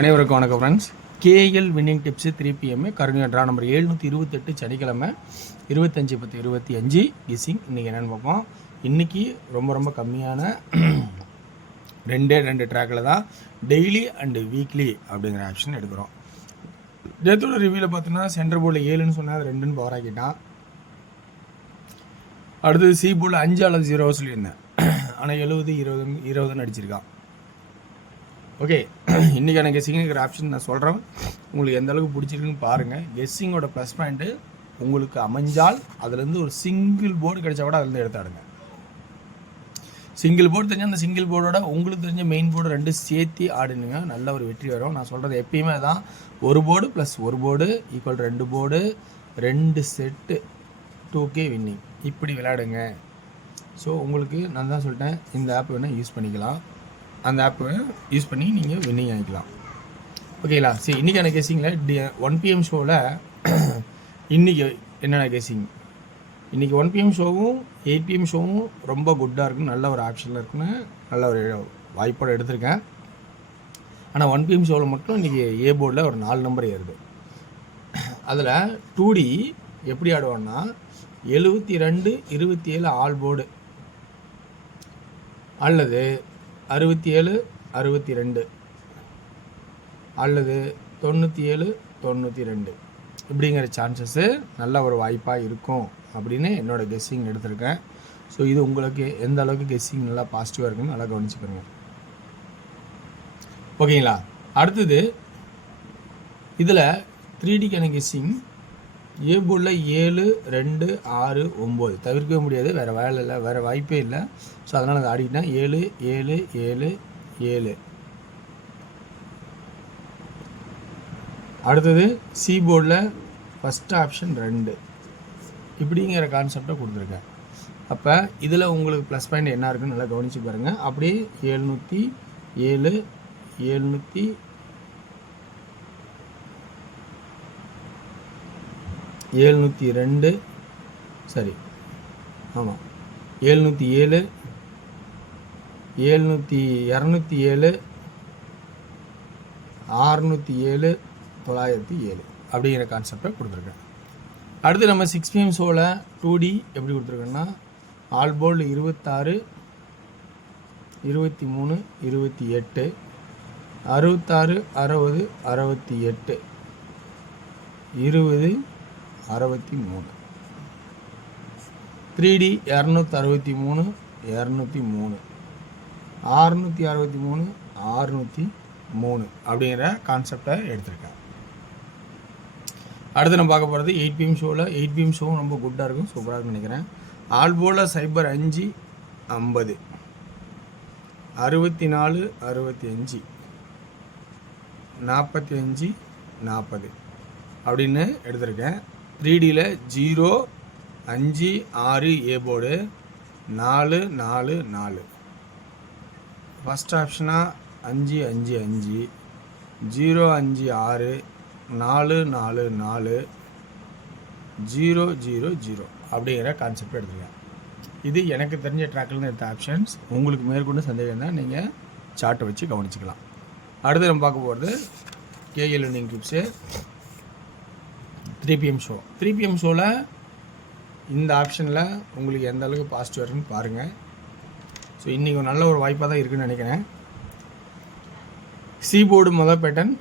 அனைவருக்கும் வணக்கம் friends. KL winning tips 3 PM Karunya draw number 728 சனிக்கிழமை 25/10/25 கிஸ்ஸிங். இன்றைக்கி என்னென்னு பார்ப்போம். இன்றைக்கி ரொம்ப கம்மியான ரெண்டு ட்ராக்கில் தான் டெய்லி அண்டு வீக்லி அப்படிங்கிற ஆப்ஷன் எடுக்கிறோம். டேத்தோட ரிவ்யூவில் பார்த்தோன்னா சென்டர் போர்டில் 7ன்னு சொன்னால் அது 2ன்னு பவர் ஆக்கிட்டான். அடுத்தது சி போர்டில் 5 அல்லது 0 சொல்லியிருந்தேன், ஆனால் 70-20 அடிச்சிருக்கான். ஓகே, இன்றைக்கான கெஸ்ஸிங்கிற ஆப்ஷன் நான் சொல்கிறேன். உங்களுக்கு எந்த அளவுக்கு பிடிச்சிருக்குன்னு பாருங்கள். கெஸ்ஸிங்கோட ப்ளஸ் பாயிண்ட்டு உங்களுக்கு அமைஞ்சால் அதுலேருந்து ஒரு சிங்கிள் போர்டு கிடைச்சா கூட அதுலேருந்து எடுத்தாடுங்க. சிங்கிள் போர்டு தெரிஞ்சால் அந்த சிங்கிள் போர்டோட உங்களுக்கு தெரிஞ்ச மெயின் போர்டு 2 சேர்த்து ஆடுனுங்க, நல்ல ஒரு வெற்றி வரும். நான் சொல்கிறது எப்பயுமே தான், ஒரு போர்டு ப்ளஸ் ஒரு board equal 2 board 2 set 2K winning, இப்படி விளையாடுங்க. ஸோ உங்களுக்கு நான் தான் சொல்லிட்டேன், இந்த ஆப் வேணால் யூஸ் பண்ணிக்கலாம். அந்த ஆப்பை யூஸ் பண்ணி நீங்கள் வின்னிங் ஆகிக்கலாம். ஓகேங்களா? சரி, இன்றைக்கான கெஸ்ஸிங்கில் 1 PM ஷோவில் இன்றைக்கி என்னென்ன கெஸ்ஸிங், இன்றைக்கி 1 PM ஷோவும் 8 PM ஷோவும் ரொம்ப குட்டாக இருக்குன்னு, நல்ல ஒரு ஆப்ஷனில் இருக்குன்னு நல்ல ஒரு வாய்ப்போடு எடுத்திருக்கேன். ஆனால் 1 PM ஷோவில் மட்டும் இன்றைக்கி ஏ போர்டில் ஒரு 4 நம்பர் ஏறுது. அதில் 2D எப்படி ஆடுவோன்னா 72-27 ஆல் போர்டு அல்லது 67-62 அல்லது 97-92 இப்படிங்கிற சான்சஸ்ஸு நல்ல ஒரு வாய்ப்பாக இருக்கும் அப்படின்னு என்னோடய கெஸ்ஸிங் எடுத்திருக்கேன். ஸோ இது உங்களுக்கு எந்த அளவுக்கு கெஸ்ஸிங் நல்லா பாசிட்டிவாக இருக்குன்னு நல்லா கவனிச்சுக்கோங்க. ஓகேங்களா? அடுத்தது இதில் 3Dக்கான கெஸ்ஸிங் ஏ போர்டில் 7, 2, 6, 9 தவிர்க்கவே முடியாது, வேறு வேலை இல்லை, வேறு வாய்ப்பே இல்லை. ஸோ அதனால் அதை ஆடிக்கிட்டேன். 7, 7, 7, 7. அடுத்தது சி போர்டில் ஃபஸ்ட் ஆப்ஷன் 2 இப்படிங்கிற கான்செப்டை கொடுத்துருக்கேன். அப்போ இதில் உங்களுக்கு ப்ளஸ் பாயிண்ட் என்ன இருக்குன்னு நல்லா கவனித்து பாருங்கள். அப்படியே 707, 702 சரி, ஆமாம் 707, 207, 607, 907 அப்படிங்கிற கான்செப்டை கொடுத்துருக்கேன். அடுத்து நம்ம 6 PM ஷோவில் 2D எப்படி கொடுத்துருக்கோன்னா ஆல் போர்டு 26, 23, 28, 66, 60, 68, 20, 63. 3D 263, 203, 663, 603 அப்படிங்கிற கான்செப்டை எடுத்திருக்கேன். அடுத்து நம்ம பார்க்க போகிறது 8 PM ஷோவில். 8 PM ஷோவும் ரொம்ப குட்டாக இருக்கும், சூப்பராக இருக்குன்னு நினைக்கிறேன். ஆல் போர்டில் 05, 50, 64, 65, 45, 40 அப்படின்னு எடுத்திருக்கேன். 3Dயில் 0, 5, 6 ஏ போர்டு 4, 4, 4. ஃபஸ்ட் ஆப்ஷனாக 5, 5, 5, 0, 5, 6, 4, 4, 4, 0, 0, 0 அப்படிங்கிற கான்செப்ட் எடுத்துருக்கேன். இது எனக்கு தெரிஞ்ச ட்ராக்கில் எடுத்த ஆப்ஷன்ஸ். உங்களுக்கு மேற்கொண்டு சந்தேகம் தான் நீங்கள் சார்ட்டை வச்சு கவனிச்சிக்கலாம். அடுத்து நம்ம பார்க்க போகிறது KL winning tips 3 PM show. 3 PM ஷோவில் இந்த ஆப்ஷனில் உங்களுக்கு எந்த அளவுக்கு பாசிட்டிவ் இருக்குன்னு பாருங்கள். ஸோ இன்றைக்கி நல்ல ஒரு வாய்ப்பாக தான் இருக்குதுன்னு நினைக்கிறேன். சி போர்டு முதல் பேட்டன்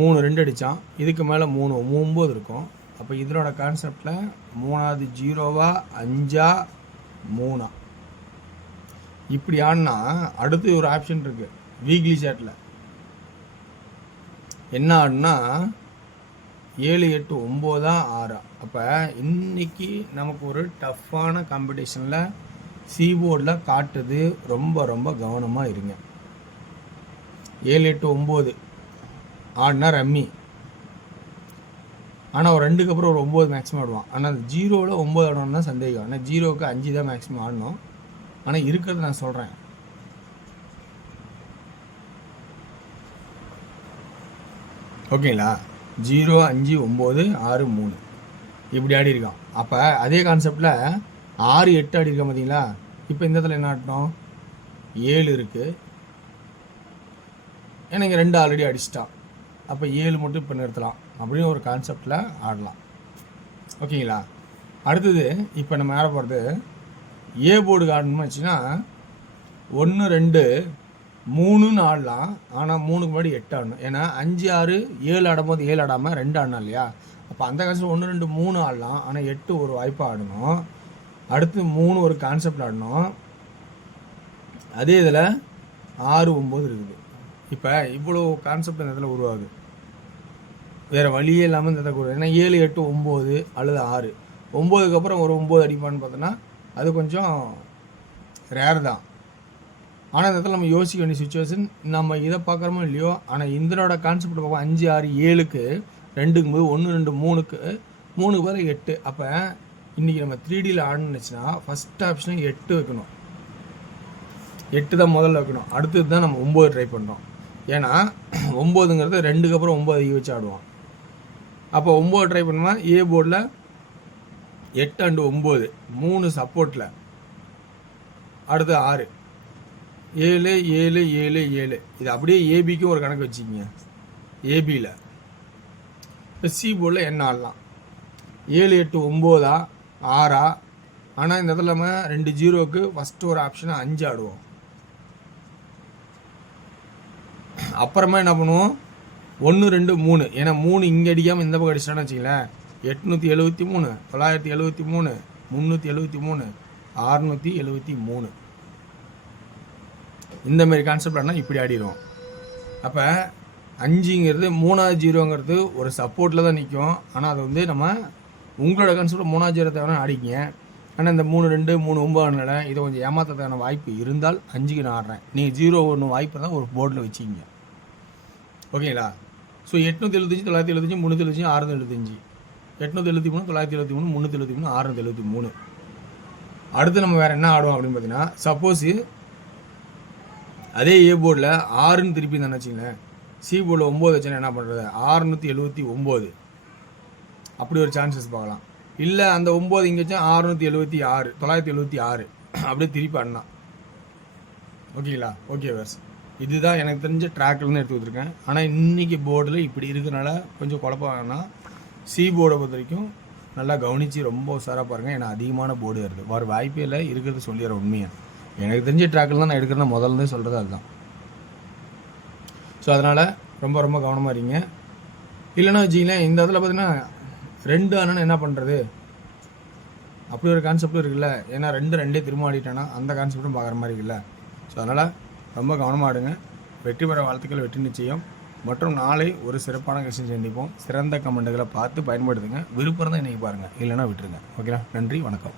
3, 2 அடித்தான். இதுக்கு மேலே 3, 9 இருக்கும். அப்போ இதனோட கான்செப்டில் 3வது 0வா 5ஆ 3ஆ இப்படி ஆடினா அடுத்து ஒரு ஆப்ஷன் இருக்குது வீக்லி சாட்டில். என்ன ஆடுனா 7, 8, 9 6. அப்போ இன்றைக்கி நமக்கு ஒரு டஃப்பான காம்படிஷனில் சி போர்டில் காட்டுது. ரொம்ப கவனமாக இருங்க. 7, 8, 9 ஆடினா ரம்மி. ஆனால் ஒரு 2க்கு அப்புறம் ஒரு 9 மேக்ஸிமம் ஆடுவான். ஆனால் அந்த 0வில் 9 ஆடணும்னு தான் சந்தேகம். ஆனால் 0க்கு 5 தான் மேக்ஸிமம் ஆடணும். ஆனால் இருக்கிறது நான் சொல்கிறேன். ஓகேங்களா? 0, 5, 9, 6, 3 இப்படி ஆடி இருக்கான். அப்போ அதே கான்செப்டில் 6, 8 ஆடி இருக்கான் பார்த்தீங்களா? இப்போ இந்த இடத்துல என்ன ஆட்டணும்? 7 இருக்குது, எனக்கு 2 ஆல்ரெடி அடிச்சிட்டான், அப்போ 7 மட்டும் இப்போ நிறுத்தலாம் அப்படின்னு ஒரு கான்செப்டில் ஆடலாம். ஓகேங்களா? அடுத்தது இப்போ நம்ம ஆட போகிறது ஏ போர்டுக்கு ஆடணும்னு வச்சுன்னா 1 2 3ன்னு ஆடலாம். ஆனால் 3க்கு முன்னாடி 8 ஆடணும். ஏன்னா 5 6 7 ஆடும்போது 7 ஆடாமல் 2 ஆடணும் இல்லையா? அப்போ அந்த கான்செப்ட் 1 2 3 ஆடலாம். ஆனால் 8 ஒரு வாய்ப்பாக ஆடணும். அடுத்து 3 ஒரு கான்செப்ட் ஆடணும். அதே இதில் 6 9 இருக்குது. இப்போ இவ்வளோ கான்செப்ட் இந்த இதில் உருவாகுது. வேறு வழியே இல்லாமல் இந்த இதில் ஏன்னா 7 8 9 அல்லது 6 9க்கு அப்புறம் ஒரு 9 அடிப்பான்னு பார்த்தோன்னா அது கொஞ்சம் ரேர் தான். ஆனால் இந்த இடத்துல நம்ம யோசிக்க வேண்டிய சுச்சுவேஷன், நம்ம இதை பார்க்குறோமோ இல்லையோ, ஆனால் இந்தனோட கான்செப்ட் பார்ப்போம். 5 6 7க்கு 2க்கும் போது 1 2 3க்கு பதில் 8. அப்போ இன்றைக்கி நம்ம 3Dயில் ஆடணுச்சுன்னா ஃபஸ்ட் ஆப்ஷனும் 8 வைக்கணும். 8 தான் முதல்ல வைக்கணும். அடுத்தது தான் நம்ம 9 ட்ரை பண்ணுறோம். ஏன்னா 9ங்கிறது 2க்கு அப்புறம் 9 வச்சு ஆடுவோம். அப்போ 9 ட்ரை பண்ணுவோம். ஏ போர்டில் 8 அண்டு 9 3 சப்போர்ட்டில். அடுத்து 6 7 7 7 7. இது அப்படியே ஏபிக்கும் ஒரு கணக்கு வச்சுக்கிங்க. ஏபியில் இப்போ சி போர்டில் என்ன ஆடலாம்? 7 8 9 6. ஆனால் இந்த இடத்துல நம்ம 2 0க்கு ஃபஸ்ட்டு ஒரு ஆப்ஷனை 5 ஆடுவோம். அப்புறமா என்ன பண்ணுவோம்? 1 2 3. ஏன்னா 3 இங்கே அடிக்காமல் இந்த பக்கம் அடிச்சிட்டான்னு வச்சிங்களேன். 873 973 373 673 இந்தமாரி கான்செப்ட் ஆனால் இப்படி ஆடிடுவோம். அப்போ 5ங்கிறது 3வது 0ங்கிறது ஒரு சப்போர்ட்டில் தான் நிற்கும். ஆனால் அது வந்து நம்ம உங்களோட கான்செப்டில் 3வது 0 தேவையான ஆடிக்கிங்க. ஆனால் இந்த 3 2 3 9 இதை கொஞ்சம் ஏமாற்றத்தான வாய்ப்பு இருந்தால் 5க்கு நான் ஆடுறேன். நீங்கள் 0 1 வாய்ப்பு தான் ஒரு போர்டில் வச்சுக்கிங்க. ஓகேங்களா? ஸோ 875 975 375 675 873 973 373 673. அடுத்து நம்ம வேறு என்ன ஆடுவோம் அப்படின்னு பார்த்தீங்கன்னா, சப்போஸ் அதே ஏ போர்டில் 6ன்னு திருப்பி தானே வச்சுங்களேன். சி போர்டில் 9 வச்சுன்னா என்ன பண்ணுறது? 679 அப்படி ஒரு சான்சஸ் பார்க்கலாம். இல்லை அந்த 9 இங்கே வச்சா 676 976 அப்படியே திருப்பி ஆடலாம். ஓகேங்களா? ஓகே வேர்ஸ், இதுதான் எனக்கு தெரிஞ்ச ட்ராக்லேருந்து எடுத்து வச்சுருக்கேன். ஆனால் இன்றைக்கி போர்டில் இப்படி இருக்கிறனால கொஞ்சம் குழப்பம் வேணாம். சி போர்டை பொறுத்த வரைக்கும் நல்லா கவனித்து ரொம்ப உஷாராக பாருங்கள். ஏன்னா அதிகமான போர்டு வருது. வர வாய்ப்பே இல்லை, இருக்கிறது சொல்லிடுற உண்மையாக. எனக்கு தெரிஞ்ச ட்ராக்கில் தான் நான் எடுக்கிறேன், முதல்ல சொல்கிறது அதுதான். ஸோ அதனால் ரொம்ப ரொம்ப கவனமாக இருங்க. இல்லைன்னா வச்சிங்களேன், இந்த இதில் பார்த்தீங்கன்னா 2 ஆனால் என்ன பண்ணுறது அப்படி ஒரு கான்செப்டும் இருக்குல்ல. ஏன்னா 2 திரும்ப ஆடிட்டேன்னா அந்த கான்செப்டும் பார்க்குற மாதிரி இருக்குல்ல. ஸோ அதனால் ரொம்ப கவனமாக ஆடுங்க. வெற்றி பெற வாழ்த்துக்கள், வெற்றி நிச்சயம். மற்றும் நாளை ஒரு சிறப்பான கொஸ்டின் சந்திப்போம். சிறந்த கமெண்ட்டுகளை பார்த்து பயன்படுத்துங்க. விருப்பம் தான் இன்றைக்கி பாருங்கள், இல்லைன்னா விட்டுருங்க. ஓகேங்களா? நன்றி, வணக்கம்.